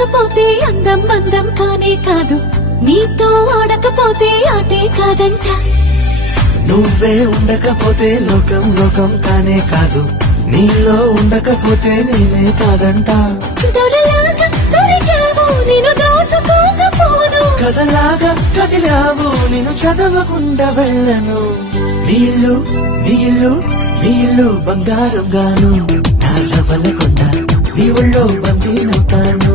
లేకపోతే అందం అందం కానే కాదు, నీతో ఆడకపోతే ఆటే కాదంట. నువ్వే ఉండకపోతే లోకం లోకం కానే కాదు, నీలో ఉండకపోతే నేనే కాదంట. దొరలాగా దొరికావు నిన్ను దోచుకోకపోను, కథలాగా కదిలావు నిన్ను చదవకుండా వెళ్ళను. నీళ్ళు నీళ్ళు నీళ్ళు బంగారం గాను, నా రవ్వలకుండా నీ ఒళ్ళో బందీనవుతాను.